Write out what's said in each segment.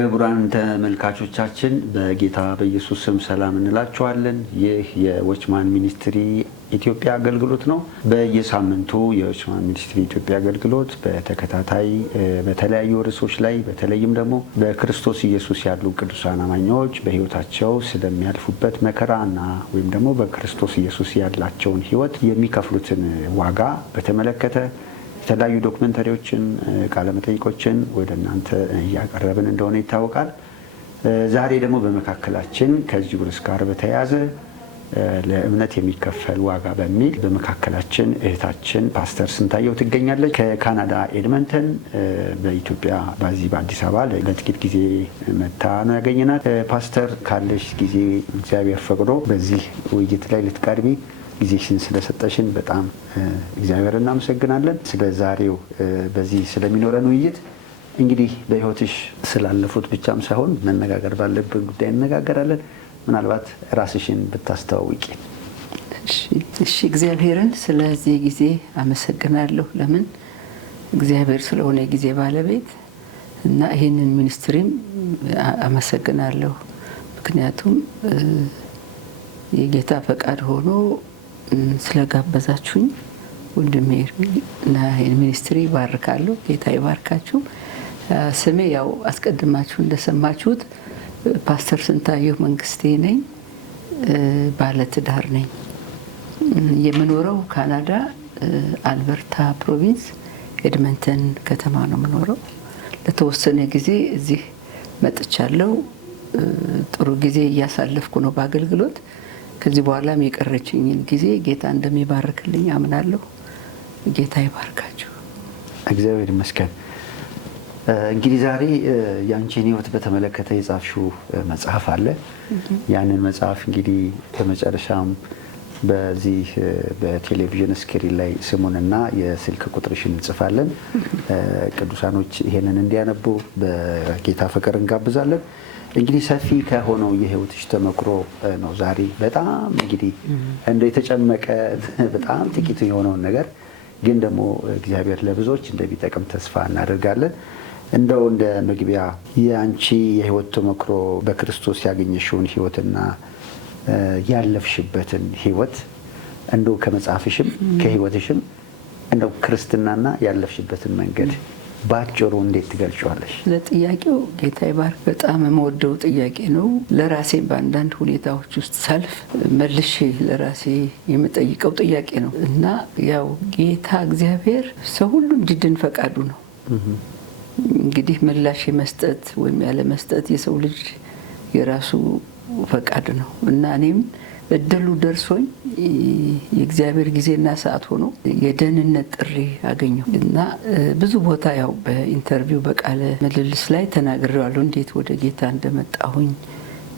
ክቡራን ተመልካቾቻችን በጌታ በኢየሱስ ስም ሰላም እንላችኋለን። ይህ የዎችማን ሚኒስትሪ ኢትዮጵያ አገልግሎት ነው። በየሳምንቱ የዎችማን ሚኒስትሪ ኢትዮጵያ አገልግሎት በተከታታይ በተለያዩ ርዕሶች ላይ በተለይም ደግሞ በክርስቶስ ኢየሱስ ያሉ ቅዱሳን አማኞች በሕይወታቸው ስለሚያልፉበት መከራና ወይም ደግሞ በክርስቶስ ኢየሱስ ያላቸውን ሕይወት የሚከፍሉትን ዋጋ በተመለከተ የተለያዩ ዶክመንተሪዎችን ቃለ መጠይቆችን ወደ እናንተ እያቀረብን እንደሆነ ይታወቃል። ዛሬ ደግሞ በመካከላችን ከዚህ ርዕስ ጋር በተያያዘ ለእምነት የሚከፈል ዋጋ በሚል በመካከላችን እህታችን ፓስተር ስንታየው ትገኛለች። ከካናዳ ኤድመንተን በኢትዮጵያ በዚህ በአዲስ አበባ ለጥቂት ጊዜ መታ ነው ያገኘናት። ፓስተር ካለሽ ጊዜ እግዚአብሔር ፈቅዶ በዚህ ውይይት ላይ ልትቀርቢ ጊዜሽን ስለሰጠሽን በጣም እግዚአብሔር እናመሰግናለን። ስለ ዛሬው በዚህ ስለሚኖረን ውይይት እንግዲህ በሕይወትሽ ስላለፉት ብቻም ሳይሆን መነጋገር ባለብን ጉዳይ እንነጋገራለን። ምናልባት ራስሽን ብታስተዋውቂ። እሺ፣ እግዚአብሔርን ስለዚህ ጊዜ አመሰግናለሁ። ለምን እግዚአብሔር ስለሆነ ጊዜ ባለቤት እና ይህንን ሚኒስትሪም አመሰግናለሁ። ምክንያቱም የጌታ ፈቃድ ሆኖ ስለጋበዛችሁኝ ወንድሜ እና ይህን ሚኒስትሪ ይባርካለሁ። ጌታ ይባርካችሁ። ስሜ ያው አስቀድማችሁ እንደሰማችሁት ፓስተር ስንታየው መንግስቴ ነኝ። ባለትዳር ነኝ። የምኖረው ካናዳ አልበርታ ፕሮቪንስ ኤድመንተን ከተማ ነው የምኖረው። ለተወሰነ ጊዜ እዚህ መጥቻለሁ። ጥሩ ጊዜ እያሳለፍኩ ነው በአገልግሎት። ከዚህ በኋላም የቀረችኝን ጊዜ ጌታ እንደሚባርክልኝ አምናለሁ። ጌታ ይባርካችሁ። እግዚአብሔር ይመስገን። እንግዲህ ዛሬ ያንቺን ሕይወት በተመለከተ የጻፍሽው መጽሐፍ አለ። ያንን መጽሐፍ እንግዲህ በመጨረሻም በዚህ በቴሌቪዥን ስክሪን ላይ ስሙንና የስልክ ቁጥርሽን እንጽፋለን። ቅዱሳኖች ይሄንን እንዲያነቡ በጌታ ፍቅር እንጋብዛለን። እንግዲህ ሰፊ ከሆነው የሕይወትሽ ተመክሮ ነው ዛሬ በጣም እንግዲህ እንደ የተጨመቀ በጣም ጥቂቱ የሆነውን ነገር ግን ደግሞ እግዚአብሔር ለብዙዎች እንደሚጠቅም ተስፋ እናደርጋለን። እንደው እንደ መግቢያ የአንቺ የሕይወት ተመክሮ በክርስቶስ ያገኘሽውን ሕይወትና ያለፍሽበትን ሕይወት እንደው ከመጽሐፍሽም ከሕይወትሽም እንደው ክርስትናና ያለፍሽበትን መንገድ ባጭሩ እንዴት ትገልጫለሽ? ለጥያቄው ጌታ ይባርክ። በጣም የምወደው ጥያቄ ነው። ለራሴ በአንዳንድ ሁኔታዎች ውስጥ ሳልፍ መልሼ ለራሴ የምጠይቀው ጥያቄ ነው እና ያው ጌታ እግዚአብሔር ሰው ሁሉ እንዲድን ፈቃዱ ነው። እንግዲህ ምላሽ የመስጠት ወይም ያለ መስጠት የሰው ልጅ የራሱ ፈቃድ ነው እና እኔም እድሉ ደርሶኝ የእግዚአብሔር ጊዜና ሰዓት ሆኖ የደህንነት ጥሪ አገኘሁ እና ብዙ ቦታ ያው በኢንተርቪው በቃለ ምልልስ ላይ ተናግሬዋለሁ። እንዴት ወደ ጌታ እንደመጣሁኝ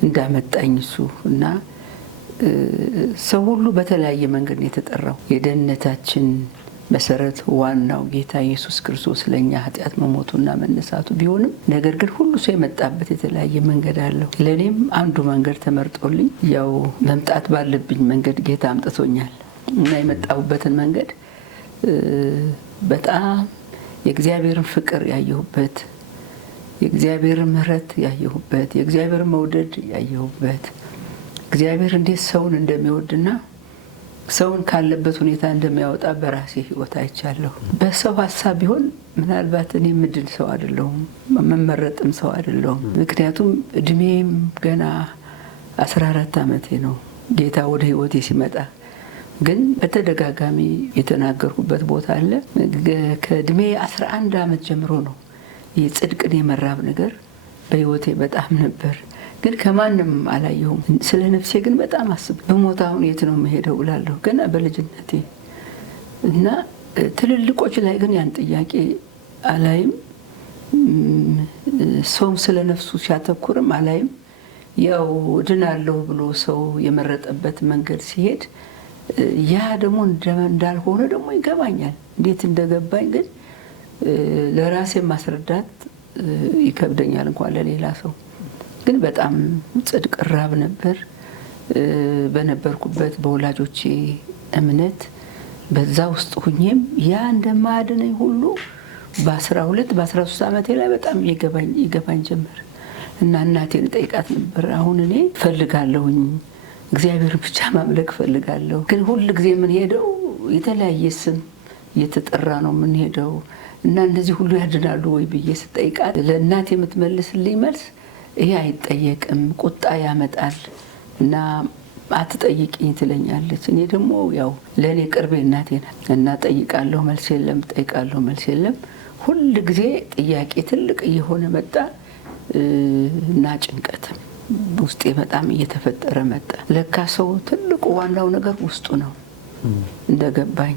እንዳመጣኝ እሱ እና ሰው ሁሉ በተለያየ መንገድ ነው የተጠራው። የደህንነታችን መሰረት ዋናው ጌታ ኢየሱስ ክርስቶስ ለእኛ ኃጢአት መሞቱና መነሳቱ ቢሆንም ነገር ግን ሁሉ ሰው የመጣበት የተለያየ መንገድ አለው። ለእኔም አንዱ መንገድ ተመርጦልኝ ያው መምጣት ባለብኝ መንገድ ጌታ አምጥቶኛል እና የመጣሁበትን መንገድ በጣም የእግዚአብሔርን ፍቅር ያየሁበት፣ የእግዚአብሔርን ምሕረት ያየሁበት፣ የእግዚአብሔርን መውደድ ያየሁበት፣ እግዚአብሔር እንዴት ሰውን እንደሚወድና ሰውን ካለበት ሁኔታ እንደሚያወጣ በራሴ ሕይወት አይቻለሁ። በሰው ሀሳብ ቢሆን ምናልባት እኔ ምድል ሰው አይደለሁም፣ መመረጥም ሰው አይደለሁም። ምክንያቱም እድሜም ገና 14 ዓመቴ ነው ጌታ ወደ ሕይወቴ ሲመጣ። ግን በተደጋጋሚ የተናገርኩበት ቦታ አለ። ከእድሜ 11 ዓመት ጀምሮ ነው የጽድቅን የመራብ ነገር በሕይወቴ በጣም ነበር። ግን ከማንም አላየሁም። ስለ ነፍሴ ግን በጣም አስብ በሞት አሁን የት ነው የምሄደው እላለሁ ገና በልጅነቴ እና ትልልቆች ላይ ግን ያን ጥያቄ አላይም። ሰውም ስለ ነፍሱ ሲያተኩርም አላይም። ያው እድናለሁ ብሎ ሰው የመረጠበት መንገድ ሲሄድ ያ ደግሞ እንዳልሆነ ደግሞ ይገባኛል። እንዴት እንደገባኝ ግን ለራሴ ማስረዳት ይከብደኛል እንኳን ለሌላ ሰው። ግን በጣም ጽድቅ ራብ ነበር። በነበርኩበት በወላጆቼ እምነት በዛ ውስጥ ሁኜም ያ እንደማያድነኝ ሁሉ በ12 በ13 ዓመቴ ላይ በጣም ይገባኝ ጀመር። እና እናቴን ጠይቃት ነበር። አሁን እኔ ፈልጋለሁኝ እግዚአብሔር ብቻ ማምለክ ፈልጋለሁ፣ ግን ሁል ጊዜ የምንሄደው የተለያየ ስም እየተጠራ ነው የምንሄደው እና እንደዚህ ሁሉ ያድናሉ ወይ ብዬ ስጠይቃት ለእናቴ የምትመልስልኝ መልስ ይሄ አይጠየቅም፣ ቁጣ ያመጣል እና አትጠይቅኝ ትለኛለች። እኔ ደግሞ ያው ለእኔ ቅርቤ እናቴ ናት እና ጠይቃለሁ መልስ የለም፣ ጠይቃለሁ መልስ የለም። ሁል ጊዜ ጥያቄ ትልቅ እየሆነ መጣ እና ጭንቀትም ውስጤ በጣም እየተፈጠረ መጣ። ለካ ሰው ትልቁ ዋናው ነገር ውስጡ ነው እንደገባኝ።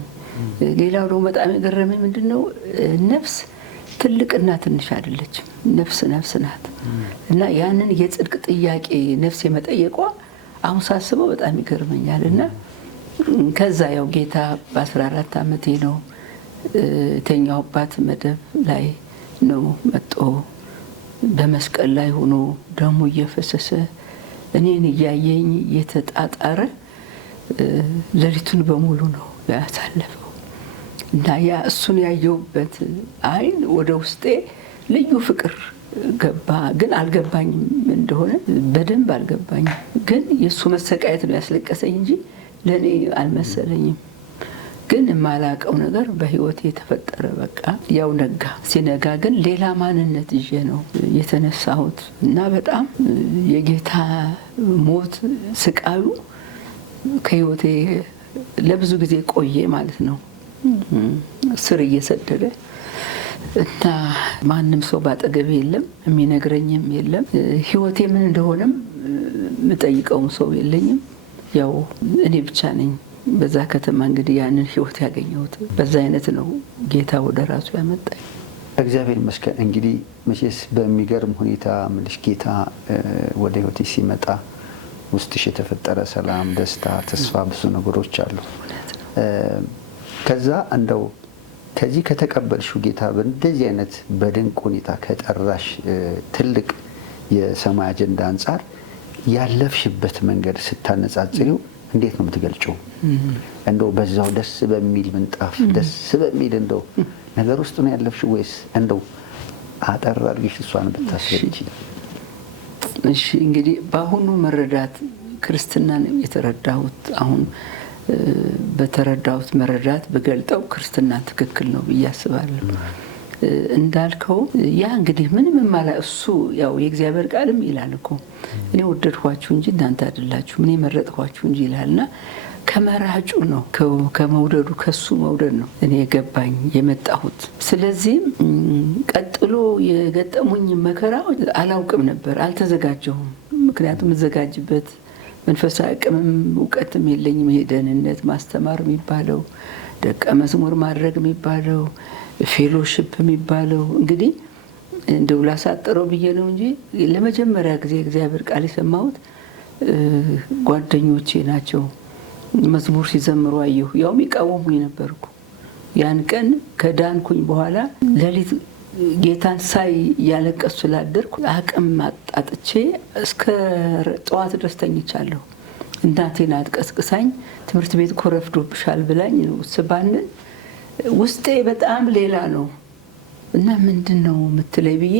ሌላው ደግሞ በጣም የገረመኝ ምንድነው ነፍስ ትልቅና ትንሽ አይደለችም። ነፍስ ናት እና ያንን የጽድቅ ጥያቄ ነፍስ የመጠየቋ አሁን ሳስበው በጣም ይገርመኛል። እና ከዛ ያው ጌታ በ14 ዓመቴ ነው የተኛሁባት መደብ ላይ ነው መጥቶ በመስቀል ላይ ሆኖ ደሙ እየፈሰሰ እኔን እያየኝ እየተጣጣረ ሌሊቱን በሙሉ ነው ያሳለፈው። እና ያ እሱን ያየሁበት አይን ወደ ውስጤ ልዩ ፍቅር ገባ። ግን አልገባኝም እንደሆነ በደንብ አልገባኝም። ግን የእሱ መሰቃየት ነው ያስለቀሰኝ እንጂ ለእኔ አልመሰለኝም። ግን የማላውቀው ነገር በህይወቴ የተፈጠረ። በቃ ያው ነጋ። ሲነጋ ግን ሌላ ማንነት ይዤ ነው የተነሳሁት እና በጣም የጌታ ሞት ስቃዩ ከህይወቴ ለብዙ ጊዜ ቆየ ማለት ነው፣ ስር እየሰደደ እና ማንም ሰው ባጠገቤ የለም፣ የሚነግረኝም የለም። ህይወቴ ምን እንደሆነም የምጠይቀውም ሰው የለኝም። ያው እኔ ብቻ ነኝ በዛ ከተማ እንግዲህ ያንን ህይወት ያገኘሁት። በዛ አይነት ነው ጌታ ወደ ራሱ ያመጣኝ። እግዚአብሔር ይመስገን። እንግዲህ መቼስ በሚገርም ሁኔታ ምልሽ ጌታ ወደ ህይወቴ ሲመጣ ውስጥሽ የተፈጠረ ሰላም፣ ደስታ፣ ተስፋ ብዙ ነገሮች አሉ። ከዛ እንደው ከዚህ ከተቀበልሽው ጌታ በእንደዚህ አይነት በድንቅ ሁኔታ ከጠራሽ ትልቅ የሰማይ አጀንዳ አንጻር ያለፍሽበት መንገድ ስታነጻጽሪው እንዴት ነው የምትገልጪው? እንደው በዛው ደስ በሚል ምንጣፍ ደስ በሚል እንደው ነገር ውስጥ ነው ያለፍሽው ወይስ እንደው አጠር አድርገሽ እሷን ብታስረጂ? እሺ እንግዲህ በአሁኑ መረዳት ክርስትናን የተረዳሁት አሁን በተረዳሁት መረዳት በገልጠው ክርስትና ትክክል ነው ብዬ አስባለሁ። እንዳልከው ያ እንግዲህ ምንም ማለት እሱ ያው የእግዚአብሔር ቃልም ይላል እኮ እኔ ወደድኳችሁ እንጂ እናንተ አይደላችሁ፣ እኔ መረጥኳችሁ እንጂ ይላልና ከመራጩ ነው ከመውደዱ ከሱ መውደድ ነው እኔ የገባኝ የመጣሁት። ስለዚህ ቀጥሎ የገጠሙኝ መከራዎች አላውቅም ነበር፣ አልተዘጋጀሁም። ምክንያቱም እዘጋጅበት መንፈሳዊ አቅምም እውቀትም የለኝም። የደህንነት ማስተማር የሚባለው ደቀ መዝሙር ማድረግ የሚባለው ፌሎሺፕ የሚባለው እንግዲህ እንደው ላሳጥረው ብዬ ነው እንጂ ለመጀመሪያ ጊዜ እግዚአብሔር ቃል የሰማሁት ጓደኞቼ ናቸው መዝሙር ሲዘምሩ አየሁ። ያውም ይቃወሙኝ ነበርኩ። ያን ቀን ከዳንኩኝ በኋላ ሌሊት ጌታን ሳይ ያለቀሱ ስላደርኩ አቅም ማጣጥቼ እስከ ጠዋት ድረስ ተኝቻለሁ። እናቴን አትቀስቅሳኝ ትምህርት ቤት ኮረፍዶብሻል ብላኝ ነው ስባንን ውስጤ በጣም ሌላ ነው እና ምንድን ነው የምትለኝ ብዬ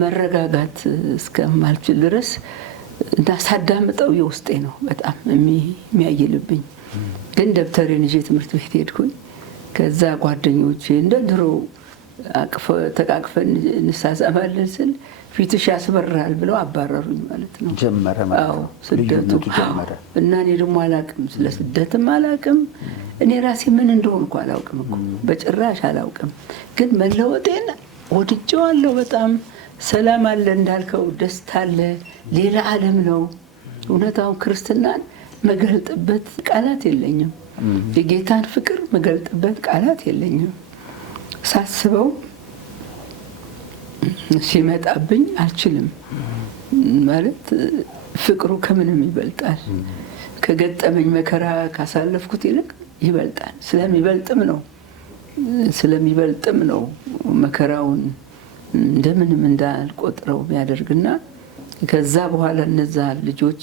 መረጋጋት እስከማልችል ድረስ እና ሳዳምጠው የውስጤ ነው በጣም የሚያይልብኝ። ግን ደብተሬን ይዤ ትምህርት ቤት ሄድኩኝ። ከዛ ጓደኞቼ እንደ ድሮ ተቃቅፈን እንሳሳማለን ስል ፊትሽ ያስበራል ብለው አባረሩኝ ማለት ነው። ጀመረ ማለት ነው ስደቱ ጀመረ። እና እኔ ደግሞ አላውቅም፣ ስለ ስደትም አላውቅም። እኔ ራሴ ምን እንደሆንኩ አላውቅም እኮ በጭራሽ አላውቅም። ግን መለወጤን ወድጄዋለሁ በጣም። ሰላም አለ እንዳልከው፣ ደስታ አለ፣ ሌላ ዓለም ነው። እውነታውን ክርስትናን መገልጥበት ቃላት የለኝም። የጌታን ፍቅር መገልጥበት ቃላት የለኝም። ሳስበው ሲመጣብኝ አልችልም ማለት ፍቅሩ ከምንም ይበልጣል። ከገጠመኝ መከራ ካሳለፍኩት ይልቅ ይበልጣል። ስለሚበልጥም ነው መከራውን እንደምንም እንዳልቆጥረው የሚያደርግና ከዛ በኋላ እነዛ ልጆች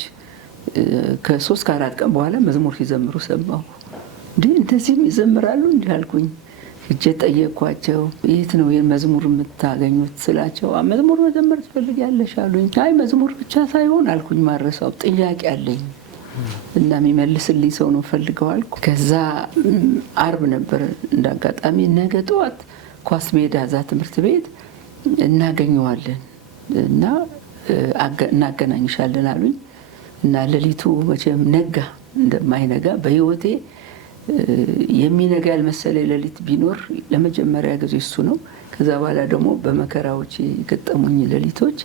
ከ3 ከ4 ቀን በኋላ መዝሙር ሲዘምሩ ሰማሁ። እንደዚህም ይዘምራሉ እንዲህ አልኩኝ። እጄ ጠየቅኳቸው። የት ነው መዝሙር የምታገኙት ስላቸው መዝሙር መዘመር ትፈልጊያለሽ አሉኝ። አይ መዝሙር ብቻ ሳይሆን አልኩኝ ማረሳው ጥያቄ አለኝ እና የሚመልስልኝ ሰው ነው ፈልገው አልኩ። ከዛ አርብ ነበር እንዳጋጣሚ ነገ ጠዋት ኳስ ሜዳ እዛ ትምህርት ቤት እናገኘዋለን እና እናገናኝሻለን አሉኝ እና ሌሊቱ መቼም ነጋ እንደማይነጋ በህይወቴ የሚነጋ ያልመሰለ ሌሊት ቢኖር ለመጀመሪያ ጊዜ እሱ ነው። ከዛ በኋላ ደግሞ በመከራዎች የገጠሙኝ ሌሊቶች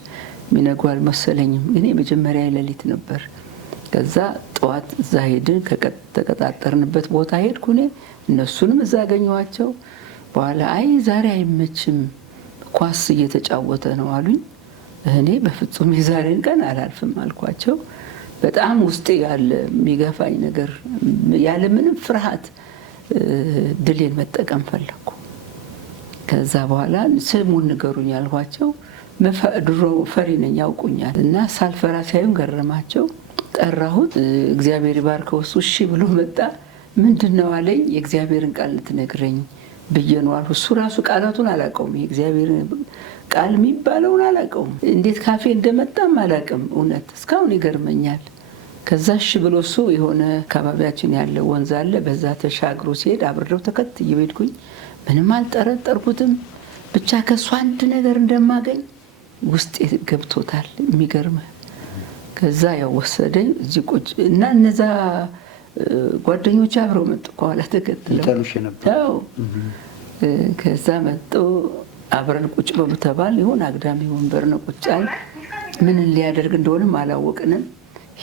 የሚነጉ አልመሰለኝም። ግን የመጀመሪያ ሌሊት ነበር። ከዛ ጠዋት እዛ ሄድን። ከተቀጣጠርንበት ቦታ ሄድኩ እኔ። እነሱንም እዛ አገኘኋቸው። በኋላ አይ ዛሬ አይመችም ኳስ እየተጫወተ ነው አሉኝ። እኔ በፍጹም የዛሬን ቀን አላልፍም አልኳቸው። በጣም ውስጤ ያለ የሚገፋኝ ነገር ያለ ምንም ፍርሃት ድሌን መጠቀም ፈለኩ። ከዛ በኋላ ስሙን ንገሩኝ አልኳቸው። ድሮ ፈሪ ነኝ ያውቁኛል እና ሳልፈራ ሲያዩን ገረማቸው። ጠራሁት። እግዚአብሔር ይባርከው እሱ እሺ ብሎ መጣ። ምንድነው አለኝ። የእግዚአብሔርን ቃል ልትነግረኝ ብዬ ነው አልኩ። እሱ ራሱ ቃላቱን አላውቀውም። የእግዚአብሔር ቃል የሚባለውን አላውቀውም። እንዴት ካፌ እንደመጣም አላውቅም። እውነት እስካሁን ይገርመኛል። ከዛ እሺ ብሎ እሱ የሆነ አካባቢያችን ያለ ወንዝ አለ፣ በዛ ተሻግሮ ሲሄድ አብሬው ተከትዬ ሄድኩኝ። ምንም አልጠረጠርኩትም። ብቻ ከእሱ አንድ ነገር እንደማገኝ ውስጤ ገብቶታል። የሚገርምህ ከዛ ያው ወሰደኝ እዚህ ቁጭ እና እነዛ ጓደኞች አብረው መጡ ከኋላ ተከትለው። ከዛ መጡ አብረን ቁጭ በሉ ተባል። ይሁን አግዳሚ ወንበር ነው ቁጭ አለ። ምን ሊያደርግ እንደሆነም አላወቅንም።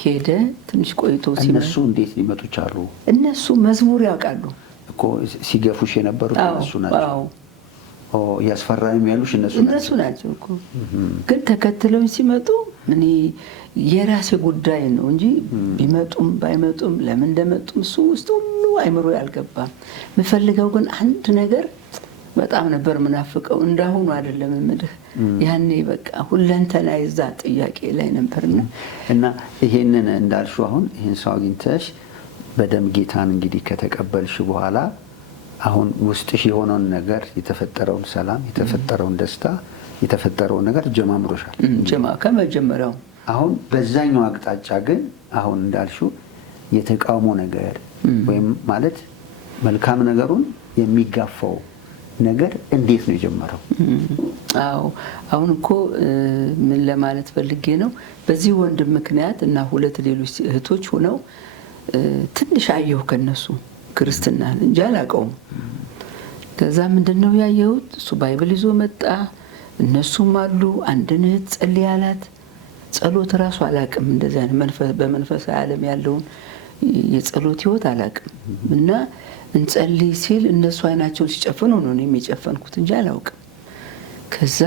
ሄደ። ትንሽ ቆይቶ እነሱ እንዴት ሊመጡ ቻሉ? እነሱ መዝሙር ያውቃሉ እኮ ሲገፉሽ የነበሩት እነሱ ናቸው። ያስፈራኝ ያሉሽ እነሱ ናቸው እኮ። ግን ተከትለው ሲመጡ እኔ የራሴ ጉዳይ ነው እንጂ ቢመጡም ባይመጡም ለምን እንደመጡም እሱ ውስጥ ሁሉ አይምሮ ያልገባም። የምፈልገው ግን አንድ ነገር በጣም ነበር ምናፍቀው። እንዳሁኑ አይደለም እምልህ ያኔ በቃ ሁለንተና ይዛ ጥያቄ ላይ ነበርና እና ይሄንን እንዳልሽው አሁን ይሄን ሰው አግኝተሽ በደም ጌታን እንግዲህ ከተቀበልሽ በኋላ አሁን ውስጥሽ የሆነውን ነገር የተፈጠረውን ሰላም የተፈጠረውን ደስታ የተፈጠረውን ነገር ጀማምሮሻል። ከመጀመሪያው አሁን በዛኛው አቅጣጫ ግን አሁን እንዳልሽው የተቃውሞ ነገር ወይም ማለት መልካም ነገሩን የሚጋፋው ነገር እንዴት ነው የጀመረው? አዎ አሁን እኮ ምን ለማለት ፈልጌ ነው፣ በዚህ ወንድም ምክንያት እና ሁለት ሌሎች እህቶች ሆነው ትንሽ አየሁ ከነሱ ክርስትናን እንጂ አላውቀውም። ከዛ ምንድነው ያየሁት፣ እሱ ባይብል ይዞ መጣ። እነሱም አሉ። አንድ እህት ጸልይ አላት። ጸሎት ራሱ አላውቅም። እንደዚያ በመንፈሳዊ ዓለም ያለውን የጸሎት ህይወት አላውቅም። እና እንጸልይ ሲል እነሱ አይናቸውን ሲጨፍኑ ነው እኔም የጨፈንኩት እንጂ አላውቅም። ከዛ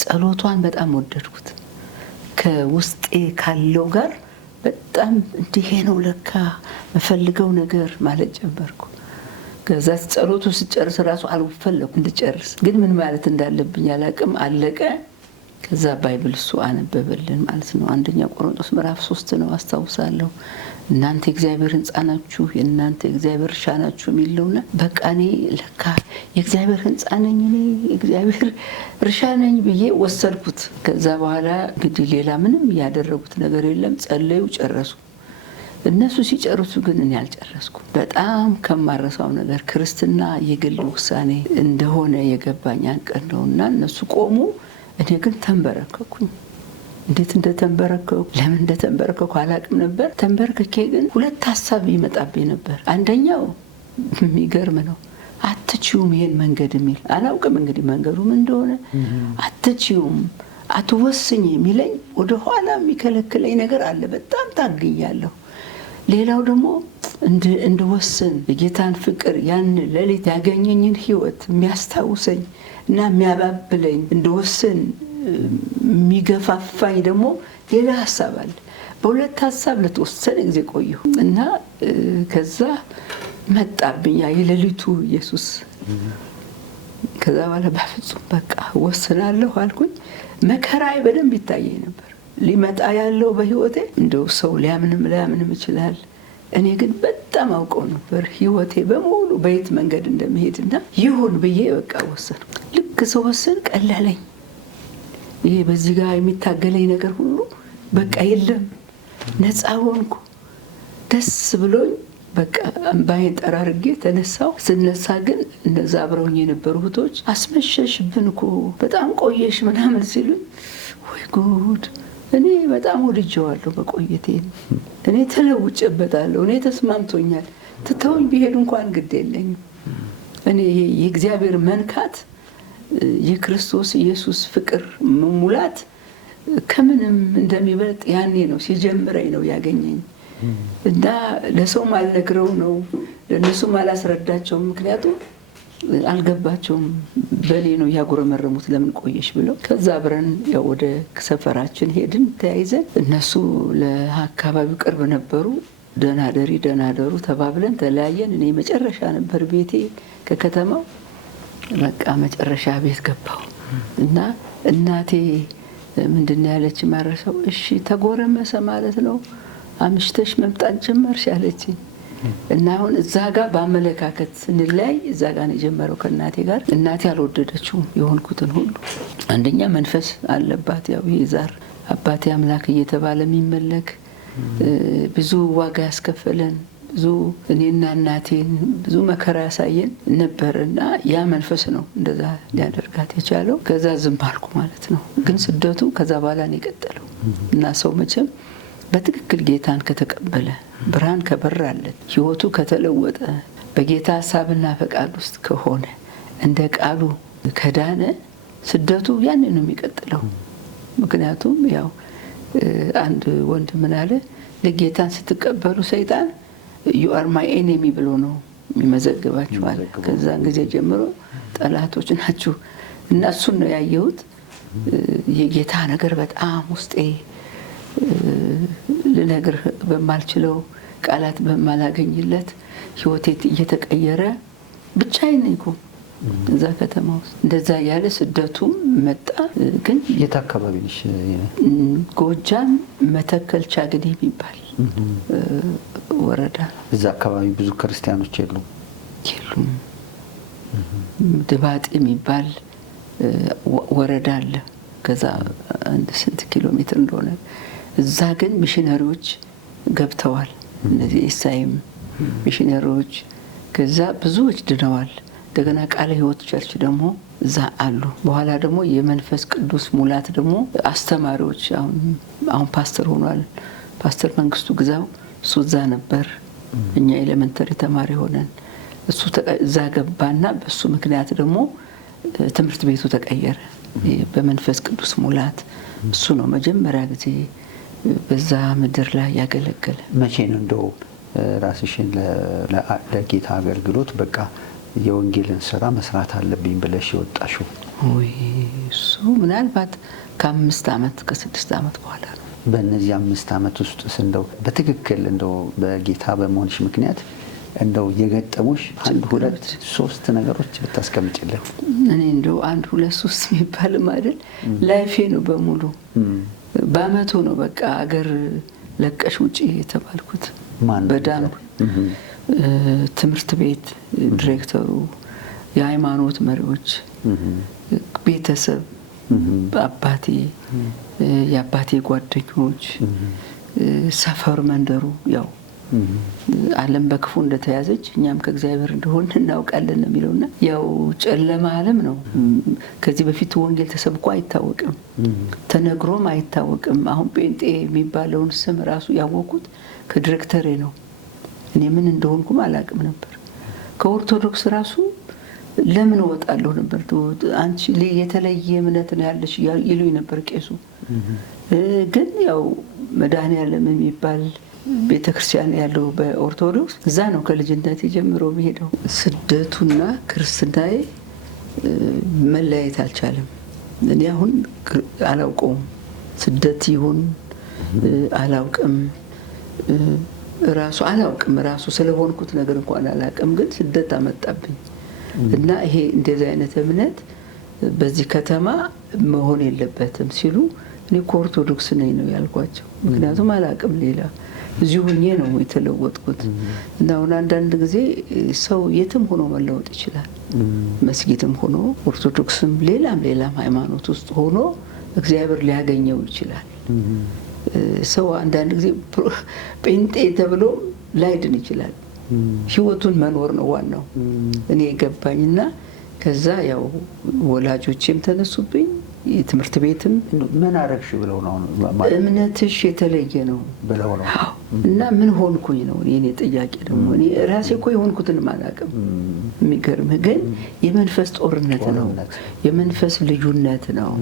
ጸሎቷን በጣም ወደድኩት። ከውስጤ ካለው ጋር በጣም እንዲህ ነው ለካ መፈልገው ነገር ማለት ጀመርኩ። ከዛ ጸሎቱ ስጨርስ ራሱ አልፈለኩም እንድጨርስ፣ ግን ምን ማለት እንዳለብኝ አላውቅም። አለቀ። ከዛ ባይብል እሱ አነበበልን ማለት ነው። አንደኛ ቆሮንቶስ ምዕራፍ 3 ነው አስታውሳለሁ። እናንተ የእግዚአብሔር ሕንጻ ናችሁ፣ የእናንተ የእግዚአብሔር እርሻ ናችሁ የሚለውና በቃ እኔ ለካ የእግዚአብሔር ሕንጻ ነኝ፣ እኔ የእግዚአብሔር እርሻ ነኝ ብዬ ወሰድኩት። ከዛ በኋላ እንግዲህ ሌላ ምንም ያደረጉት ነገር የለም። ጸለዩ፣ ጨረሱ። እነሱ ሲጨርሱ ግን እኔ አልጨረስኩም። በጣም ከማረሳው ነገር ክርስትና የግል ውሳኔ እንደሆነ የገባኝ ቀን ነውና እነሱ ቆሙ፣ እኔ ግን ተንበረከኩኝ። እንዴት እንደተንበረከኩ ለምን እንደተንበረከኩ አላውቅም ነበር። ተንበረከኬ ግን ሁለት ሀሳብ ይመጣብኝ ነበር። አንደኛው የሚገርም ነው፣ አትችዩም ይሄን መንገድ የሚል አላውቅም እንግዲህ መንገዱ ምን እንደሆነ። አትችዩም፣ አትወስኝ የሚለኝ ወደ ኋላ የሚከለክለኝ ነገር አለ። በጣም ታግያለሁ። ሌላው ደግሞ እንድወስን የጌታን ፍቅር ያን ሌሊት ያገኘኝን ህይወት የሚያስታውሰኝ እና የሚያባብለኝ እንድወስን የሚገፋፋኝ ደግሞ ሌላ ሀሳብ አለ። በሁለት ሀሳብ ለተወሰነ ጊዜ ቆየሁ እና ከዛ መጣብኝ የሌሊቱ ኢየሱስ። ከዛ በኋላ በፍጹም በቃ ወስናለሁ አልኩኝ። መከራዬ በደንብ ይታየኝ ነበር ሊመጣ ያለው በህይወቴ። እንደው ሰው ሊያምንም ይችላል፣ እኔ ግን በጣም አውቀው ነበር ህይወቴ በሙሉ በየት መንገድ እንደሚሄድና ይሁን ብዬ በቃ ወሰንኩ። ልክ ስወስን ቀለለኝ። ይሄ በዚህ ጋር የሚታገለኝ ነገር ሁሉ በቃ የለም፣ ነፃ ሆንኩ። ደስ ብሎኝ በቃ እምባዬን ጠራርጌ ተነሳው። ስነሳ ግን እነዛ አብረውኝ የነበሩ እህቶች አስመሸሽብን እኮ በጣም ቆየሽ ምናምን ሲሉኝ፣ ወይ ጉድ! እኔ በጣም ወድጀዋለሁ መቆየቴን። እኔ ተለውጬበታለሁ። እኔ ተስማምቶኛል። ትተውኝ ቢሄዱ እንኳን ግድ የለኝም። እኔ የእግዚአብሔር መንካት፣ የክርስቶስ ኢየሱስ ፍቅር ሙላት ከምንም እንደሚበልጥ ያኔ ነው ሲጀምረኝ ነው ያገኘኝ። እና ለሰውም አልነግረው ነው፣ ለእነሱም አላስረዳቸውም። ምክንያቱም አልገባቸውም። በእኔ ነው ያጉረመረሙት ለምን ቆየሽ ብለው። ከዛ አብረን ያው ወደ ሰፈራችን ሄድን ተያይዘን። እነሱ ለአካባቢው ቅርብ ነበሩ። ደናደሪ ደናደሩ ተባብለን ተለያየን። እኔ መጨረሻ ነበር ቤቴ ከከተማው። በቃ መጨረሻ ቤት ገባሁ እና እናቴ ምንድን ነው ያለች ማረሰው? እሺ ተጎረመሰ ማለት ነው አምሽተሽ መምጣት ጀመርሽ አለችኝ። እና አሁን እዛ ጋር በአመለካከት ስንለያይ እዛ ጋር ነው የጀመረው ከእናቴ ጋር። እናቴ አልወደደችውም የሆንኩትን ሁሉ። አንደኛ መንፈስ አለባት፣ ያው ይሄ ዛር አባቴ አምላክ እየተባለ የሚመለክ ብዙ ዋጋ ያስከፈለን፣ ብዙ እኔና እናቴን ብዙ መከራ ያሳየን ነበር። እና ያ መንፈስ ነው እንደዛ ሊያደርጋት የቻለው። ከዛ ዝም አልኩ ማለት ነው። ግን ስደቱ ከዛ በኋላ ነው የቀጠለው። እና ሰው መቼም በትክክል ጌታን ከተቀበለ፣ ብርሃን ከበራለት፣ ህይወቱ ከተለወጠ፣ በጌታ ሀሳብና ፈቃድ ውስጥ ከሆነ፣ እንደ ቃሉ ከዳነ ስደቱ ያንን ነው የሚቀጥለው። ምክንያቱም ያው አንድ ወንድ ምን አለ፣ ለጌታን ስትቀበሉ ሰይጣን ዩ አር ማይ ኤኒሚ ብሎ ነው የሚመዘግባችሁ አለ። ከዛን ጊዜ ጀምሮ ጠላቶች ናችሁ። እና እሱን ነው ያየሁት። የጌታ ነገር በጣም ውስጤ ልነግር በማልችለው ቃላት በማላገኝለት ህይወቴ እየተቀየረ ብቻዬን ነኝ እኮ እዛ ከተማ ውስጥ። እንደዛ ያለ ስደቱም መጣ። ግን የት አካባቢ ነሽ? ጎጃም መተከል ቻግኒ የሚባል ወረዳ ነው። እዛ አካባቢ ብዙ ክርስቲያኖች የሉም? ድባጤ የሚባል ወረዳ አለ። ከዛ አንድ ስንት ኪሎ ሜትር እንደሆነ እዛ ግን ሚሽነሪዎች ገብተዋል። እነዚህ ኢሳይም ሚሽነሪዎች። ከዛ ብዙዎች ድነዋል። እንደገና ቃለ ሕይወት ቸርች ደግሞ እዛ አሉ። በኋላ ደግሞ የመንፈስ ቅዱስ ሙላት ደግሞ አስተማሪዎች፣ አሁን ፓስተር ሆኗል። ፓስተር መንግስቱ ግዛው እሱ እዛ ነበር። እኛ ኤሌመንተሪ ተማሪ ሆነን እሱ እዛ ገባና በሱ ምክንያት ደግሞ ትምህርት ቤቱ ተቀየረ በመንፈስ ቅዱስ ሙላት። እሱ ነው መጀመሪያ ጊዜ በዛ ምድር ላይ ያገለገለ። መቼ ነው እንደው ራስሽን ለጌታ አገልግሎት በቃ የወንጌልን ስራ መስራት አለብኝ ብለሽ የወጣሽው? ወይ እሱ ምናልባት ከ5 ዓመት ከ6 ዓመት በኋላ ነው። በእነዚህ 5 ዓመት ውስጥ እንደው በትክክል እንደው በጌታ በመሆንሽ ምክንያት እንደው የገጠሙሽ 1 2 3 ነገሮች ብታስቀምጪልን? እኔ እንደው 1 2 3 የሚባልም አይደል፣ ላይፌ ነው በሙሉ። በአመቱ ነው በቃ አገር ለቀሽ ውጪ የተባልኩት። በዳንኩ ትምህርት ቤት ዲሬክተሩ፣ የሃይማኖት መሪዎች፣ ቤተሰብ፣ አባቴ፣ የአባቴ ጓደኞች፣ ሰፈር፣ መንደሩ ያው ዓለም በክፉ እንደተያዘች እኛም ከእግዚአብሔር እንደሆነ እናውቃለን ነው የሚለውና ያው ጨለማ ዓለም ነው። ከዚህ በፊት ወንጌል ተሰብኮ አይታወቅም፣ ተነግሮም አይታወቅም። አሁን ጴንጤ የሚባለውን ስም ራሱ ያወቁት ከዲሬክተሬ ነው። እኔ ምን እንደሆንኩም አላውቅም ነበር። ከኦርቶዶክስ ራሱ ለምን እወጣለሁ ነበር። አንቺ የተለየ እምነት ነው ያለሽ ይሉኝ ነበር ቄሱ። ግን ያው መድኃኔዓለም የሚባል ቤተክርስቲያን ያለው በኦርቶዶክስ እዛ ነው ከልጅነት ጀምሮ የሚሄደው። ስደቱና ክርስትናዬ መለያየት አልቻለም። እኔ አሁን አላውቀውም፣ ስደት ይሁን አላውቅም፣ ራሱ ስለሆንኩት ነገር እንኳን አላውቅም። ግን ስደት አመጣብኝ እና ይሄ እንደዚህ አይነት እምነት በዚህ ከተማ መሆን የለበትም ሲሉ እኔ ከኦርቶዶክስ ነኝ ነው ያልኳቸው። ምክንያቱም አላውቅም ሌላ እዚሁ ሆኜ ነው የተለወጥኩት። እና አሁን አንዳንድ ጊዜ ሰው የትም ሆኖ መለወጥ ይችላል። መስጊድም ሆኖ ኦርቶዶክስም ሌላም ሃይማኖት ውስጥ ሆኖ እግዚአብሔር ሊያገኘው ይችላል። ሰው አንዳንድ ጊዜ ጴንጤ ተብሎ ላይድን ይችላል። ህይወቱን መኖር ነው ዋናው እኔ የገባኝና ከዛ ያው ወላጆቼም ተነሱብኝ። የትምህርት ቤትም ምን አረግሽ ብለው ነው እምነትሽ የተለየ ነው ብለው ነው እና ምን ሆንኩኝ ነው የኔ ጥያቄ። ደግሞ እኔ ራሴ እኮ የሆንኩትን አላውቅም። የሚገርምህ ግን የመንፈስ ጦርነት ነው፣ የመንፈስ ልዩነት ነው።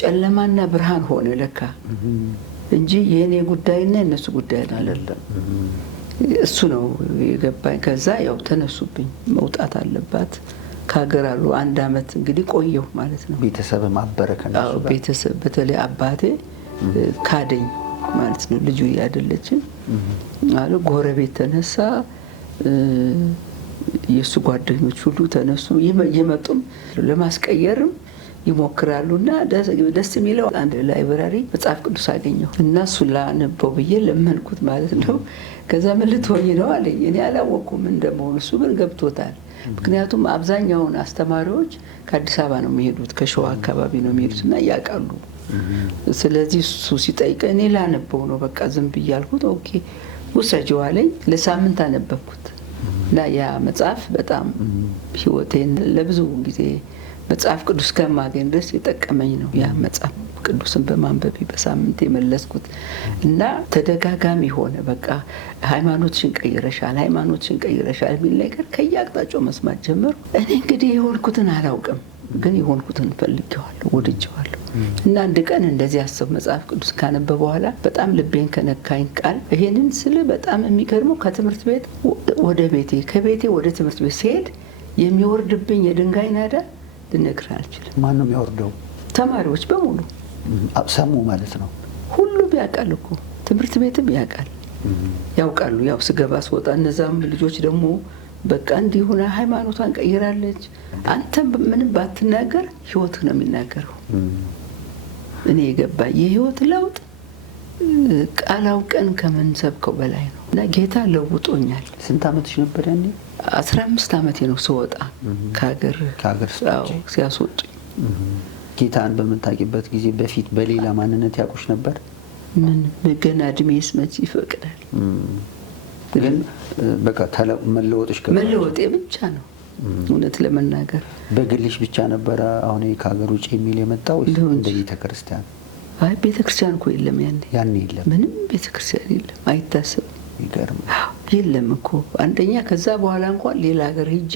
ጨለማና ብርሃን ሆነ ለካ እንጂ የኔ ጉዳይና የነሱ ጉዳይ አይደለም። እሱ ነው የገባኝ። ከዛ ያው ተነሱብኝ፣ መውጣት አለባት ከሀገር አሉ። 1 አመት እንግዲህ ቆየሁ ማለት ነው። ቤተሰብ ማበረከ ነው። ቤተሰብ በተለይ አባቴ ካደኝ ማለት ነው። ልጁ ያደለችን አለ። ጎረቤት ተነሳ፣ የሱ ጓደኞች ሁሉ ተነሱ። የመጡም ለማስቀየርም ይሞክራሉና ደስ የሚለው አንድ ላይብራሪ መጽሐፍ ቅዱስ አገኘሁ እና እሱን ላነበው ብዬ ለመንኩት ማለት ነው። ከዛ ምን ልትሆኚ ነው አለኝ። እኔ አላወቅኩም እንደመሆኑ፣ እሱ ግን ገብቶታል። ምክንያቱም አብዛኛውን አስተማሪዎች ከአዲስ አበባ ነው የሚሄዱት፣ ከሸዋ አካባቢ ነው የሚሄዱት እና ያውቃሉ። ስለዚህ እሱ ሲጠይቀ እኔ ላነበው ነው በቃ ዝም ብዬ አልኩት። ኦኬ ውሰጂው አለኝ። ለሳምንት አነበብኩት እና ያ መጽሐፍ በጣም ህይወቴን ለብዙ ጊዜ መጽሐፍ ቅዱስ ከማገኝ ድረስ የጠቀመኝ ነው። ያ መጽሐፍ ቅዱስን በማንበብ በሳምንት የመለስኩት እና ተደጋጋሚ ሆነ። በቃ ሃይማኖትሽን ቀይረሻል የሚል ነገር ከየአቅጣጫው መስማት ጀመሩ። እኔ እንግዲህ የሆንኩትን አላውቅም፣ ግን የሆንኩትን ፈልጌዋለሁ፣ ወድጄዋለሁ። እና አንድ ቀን እንደዚህ አሰብ መጽሐፍ ቅዱስ ካነበበ በኋላ በጣም ልቤን ከነካኝ ቃል ይሄንን ስለ በጣም የሚገርመው ከትምህርት ቤት ወደ ቤቴ፣ ከቤቴ ወደ ትምህርት ቤት ሲሄድ የሚወርድብኝ የድንጋይ ናዳ ልነግርህ አልችልም። ማን ነው የሚወርደው? ተማሪዎች በሙሉ ሰሙ ማለት ነው። ሁሉም ያውቃል እኮ ትምህርት ቤትም ያውቃሉ። ያው ስገባ ስወጣ እነዛም ልጆች ደግሞ በቃ እንዲሁና ሃይማኖቷን ቀይራለች። አንተ ምንም ባትናገር ህይወትህ ነው የሚናገረው። እኔ የገባ የህይወት ለውጥ ቃል አውቀን ከምንሰብከው በላይ ነው እና ጌታ ለውጦኛል። ስንት አመትሽ ነበር ያኔ? 15 አመቴ ነው ስወጣ ከሀገር ሲያስወጡኝ። ጌታን በምታውቂበት ጊዜ በፊት በሌላ ማንነት ያውቁሽ ነበር? ምን ገና እድሜስ መች ይፈቅዳል? ግን በቃ መለወጥሽ መለወጤ ብቻ ነው እውነት ለመናገር። በግልሽ ብቻ ነበረ አሁን ከሀገር ውጭ የሚል የመጣው እንደ ቤተክርስቲያን? አይ ቤተክርስቲያን እኮ የለም ያኔ የለም፣ ምንም ቤተክርስቲያን የለም፣ አይታሰብም። ይገርም የለም እኮ አንደኛ። ከዛ በኋላ እንኳን ሌላ ሀገር ሄጄ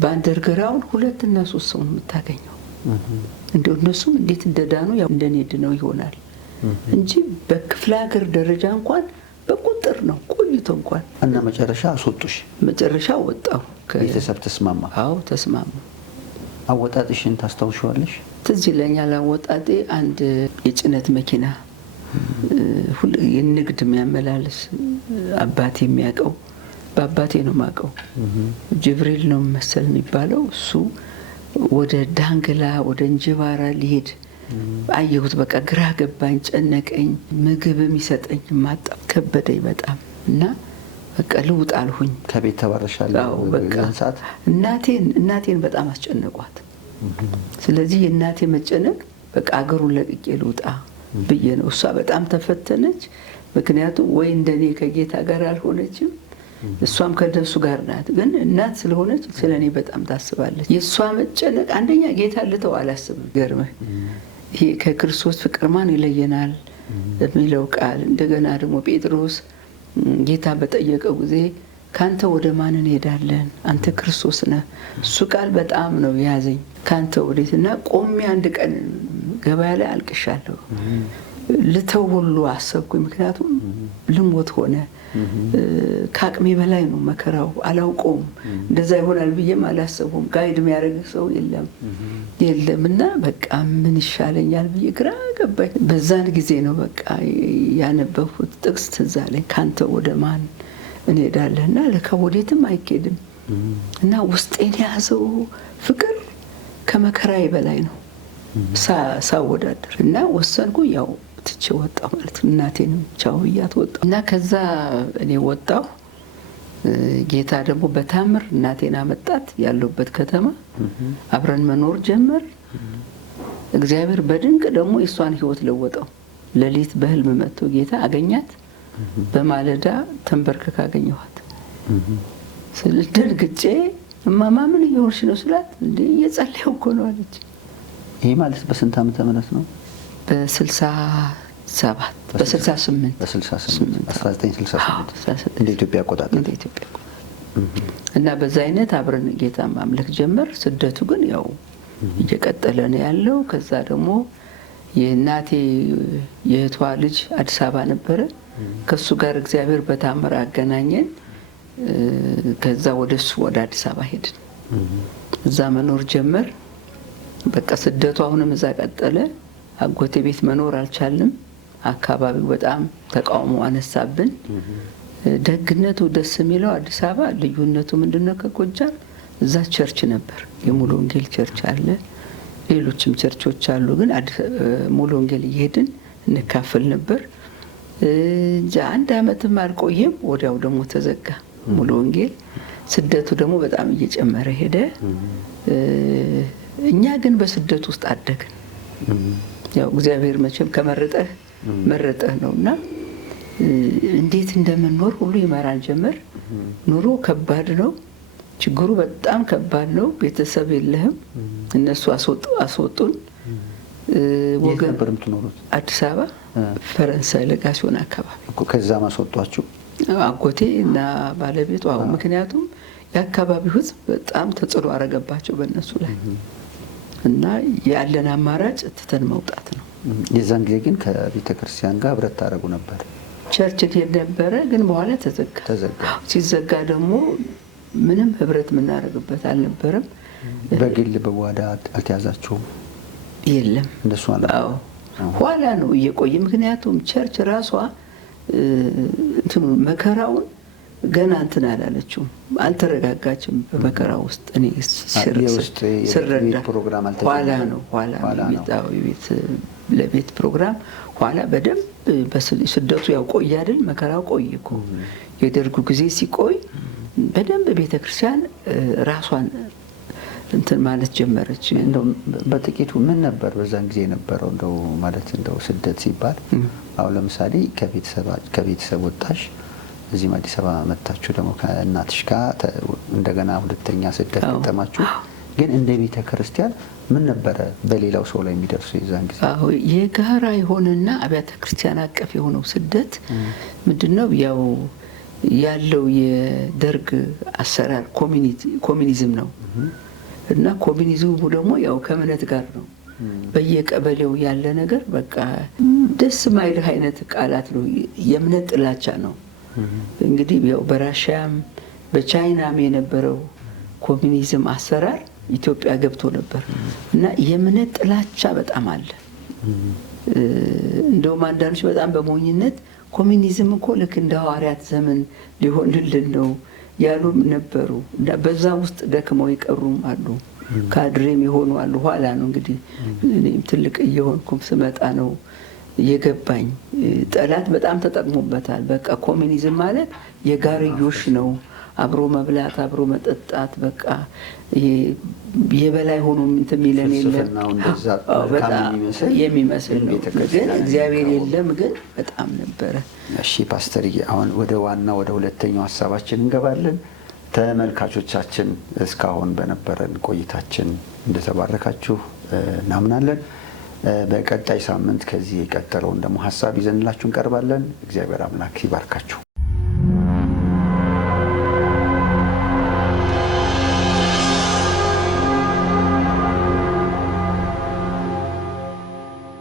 በአንደርግራውንድ 2 እና 3 ሰው ነው የምታገኘው። እንደው እነሱም እንዴት እንደዳኑ ያው እንደኔ ድነው ይሆናል እንጂ በክፍለ ሀገር ደረጃ እንኳን በቁጥር ነው ቆይቶ እንኳን። እና መጨረሻ አስወጡሽ? መጨረሻ ወጣሁ። ቤተሰብ ተስማማ? አዎ ተስማማ። አወጣጥሽን ታስታውሻለሽ? ትዝ ይለኛል። አወጣጤ አንድ የጭነት መኪና የንግድ የሚያመላልስ አባቴ የሚያውቀው፣ በአባቴ ነው የማውቀው፣ ጅብሪል ነው መሰል የሚባለው። እሱ ወደ ዳንግላ ወደ እንጅባራ ሊሄድ አየሁት። በቃ ግራ ገባኝ፣ ጨነቀኝ። ምግብ የሚሰጠኝ ማጣ፣ ከበደኝ በጣም እና በቃ ልውጥ አልሁኝ። ከቤት ተባረሻለሁ። በቃ እናቴን በጣም አስጨነቋት። ስለዚህ የእናቴ መጨነቅ በቃ አገሩን ለቅቄ ልውጣ ብዬ ነው። እሷ በጣም ተፈተነች። ምክንያቱም ወይ እንደኔ ከጌታ ጋር አልሆነችም፣ እሷም ከደሱ ጋር ናት። ግን እናት ስለሆነች ስለ እኔ በጣም ታስባለች። የእሷ መጨነቅ አንደኛ ጌታ ልተው አላስብም። ገርመህ ይሄ ከክርስቶስ ፍቅር ማን ይለየናል የሚለው ቃል። እንደገና ደግሞ ጴጥሮስ ጌታ በጠየቀው ጊዜ ካንተ ወደ ማን እንሄዳለን? አንተ ክርስቶስ ነህ። እሱ ቃል በጣም ነው የያዘኝ። ካንተ ወዴትና ቆሜ አንድ ቀን ገበያ ላይ አልቅሻለሁ። ልተው ሁሉ አሰብኩኝ። ምክንያቱም ልሞት ሆነ። ከአቅሜ በላይ ነው መከራው። አላውቀውም፣ እንደዛ ይሆናል ብዬም አላሰቡም። ጋይድ የሚያደርግ ሰው የለም እና በቃ ምን ይሻለኛል ብዬ ግራ ገባኝ። በዛን ጊዜ ነው በቃ ያነበብኩት ጥቅስ ትዝ አለኝ። ካንተ ወደ ማን እንሄዳለን? እና ለካ ወዴትም አይኬድም። እና ውስጤን የያዘው ፍቅር ከመከራዬ በላይ ነው ሳወዳደር። እና ወሰንኩ። ያው ትቼ ወጣሁ ማለት ነው። እናቴንም ቻው ብያት ወጣሁ እና ከዛ እኔ ወጣሁ። ጌታ ደግሞ በታምር እናቴን አመጣት ያለሁበት ከተማ። አብረን መኖር ጀመር። እግዚአብሔር በድንቅ ደግሞ የእሷን ሕይወት ለወጠው። ሌሊት በህልም መጥቶ ጌታ አገኛት። በማለዳ ተንበርክካ አገኘኋት። ደንግጬ እማማ ምን እየሆንሽ ነው ስላት፣ እንዴ እየጸለይኩ እኮ ነው አለች። ይሄ ማለት በስንት ዓመተ ምህረት ነው? በ68 1968 እንደ ኢትዮጵያ አቆጣጠር። እና በዛ አይነት አብረን ጌታ ማምለክ ጀመር። ስደቱ ግን ያው እየቀጠለ ነው ያለው። ከዛ ደግሞ የእናቴ የእህቷ ልጅ አዲስ አበባ ነበረ። ከሱ ጋር እግዚአብሔር በታምር አገናኘን። ከዛ ወደሱ ወደ አዲስ አበባ ሄድን። እዛ መኖር ጀመር። በቃ ስደቱ አሁንም እዛ ቀጠለ። አጎቴ ቤት መኖር አልቻልንም። አካባቢው በጣም ተቃውሞ አነሳብን። ደግነቱ ደስ የሚለው አዲስ አበባ ልዩነቱ ምንድነው? ከጎጃም እዛ ቸርች ነበር፣ የሙሉ ወንጌል ቸርች አለ፣ ሌሎችም ቸርቾች አሉ። ግን ሙሉ ወንጌል እየሄድን እንካፈል ነበር። አንድ ዓመትም አልቆየም፣ ወዲያው ደግሞ ተዘጋ ሙሉ ወንጌል። ስደቱ ደግሞ በጣም እየጨመረ ሄደ። እኛ ግን በስደት ውስጥ አደግን። ያው እግዚአብሔር መቼም ከመረጠህ መረጠህ ነውና እንዴት እንደምንኖር ሁሉ ይመራን ጀመር። ኑሮ ከባድ ነው። ችግሩ በጣም ከባድ ነው። ቤተሰብ የለህም። እነሱ አስወጡን። የት ነበር የምትኖሩት? አዲስ አበባ ፈረንሳይ ለጋሲዮን አካባቢ። ከዛ ማስወጧችሁ? አጎቴ እና ባለቤቱ። አሁን ምክንያቱም የአካባቢው ሕዝብ በጣም ተጽዕኖ አረገባቸው በእነሱ ላይ እና ያለን አማራጭ ትተን መውጣት ነው። የዛን ጊዜ ግን ከቤተ ክርስቲያን ጋር ህብረት ታደርጉ ነበር? ቸርች ሄድ ነበረ፣ ግን በኋላ ተዘጋ። ሲዘጋ ደግሞ ምንም ህብረት የምናደርግበት አልነበረም። በግል በጓዳ አልተያዛችሁም? የለም እንደሱ አለ። ኋላ ነው እየቆየ። ምክንያቱም ቸርች ራሷ እንትኑ መከራውን ገና እንትን አላለችውም፣ አልተረጋጋችም። በመከራ ውስጥ እኔ ስረዳ ኋላ ነው ለቤት ፕሮግራም ኋላ በደንብ ስደቱ ያው ቆየ አይደል? መከራው ቆየ እኮ። የደርጉ ጊዜ ሲቆይ በደንብ ቤተክርስቲያን ራሷን እንትን ማለት ጀመረች። እንደው በጥቂቱ ምን ነበር በዛን ጊዜ የነበረው? እንደው ማለት እንደው ስደት ሲባል አሁን ለምሳሌ ከቤተሰብ ወጣሽ፣ እዚህም አዲስ አበባ መጣችሁ፣ ደግሞ ከእናትሽ ጋር እንደገና ሁለተኛ ስደት ገጠማችሁ። ግን እንደ ቤተ ክርስቲያን ምን ነበረ በሌላው ሰው ላይ የሚደርሱ የዛን ጊዜ? አዎ የጋራ የሆነና አብያተ ክርስቲያን አቀፍ የሆነው ስደት ምንድነው? ያው ያለው የደርግ አሰራር ኮሚኒዝም ነው እና ኮሚኒዝሙ ደግሞ ያው ከእምነት ጋር ነው። በየቀበሌው ያለ ነገር በቃ ደስ ማይልህ አይነት ቃላት ነው። የእምነት ጥላቻ ነው። እንግዲህ ያው በራሽያም በቻይናም የነበረው ኮሚኒዝም አሰራር ኢትዮጵያ ገብቶ ነበር እና የእምነት ጥላቻ በጣም አለ። እንደውም አንዳንዶች በጣም በሞኝነት ኮሚኒዝም እኮ ልክ እንደ ሐዋርያት ዘመን ሊሆንልን ነው ያሉም ነበሩ እና በዛ ውስጥ ደክመው ይቀሩም አሉ። ካድሬም የሆኑ አሉ። ኋላ ነው እንግዲህ እኔም ትልቅ እየሆንኩም ስመጣ ነው የገባኝ። ጠላት በጣም ተጠቅሞበታል። በቃ ኮሚኒዝም ማለት የጋርዮሽ ነው። አብሮ መብላት፣ አብሮ መጠጣት፣ በቃ የበላይ ሆኖ እንትን የሚለን የለም። በጣም የሚመስል ነው። ግን እግዚአብሔር የለም። ግን በጣም ነበረ። እሺ ፓስተርዬ፣ አሁን ወደ ሁለተኛው ሀሳባችን እንገባለን። ተመልካቾቻችን እስካሁን በነበረን ቆይታችን እንደተባረካችሁ እናምናለን። በቀጣይ ሳምንት ከዚህ የቀጠለውን ደግሞ ሀሳብ ይዘንላችሁ እንቀርባለን። እግዚአብሔር አምላክ ይባርካችሁ።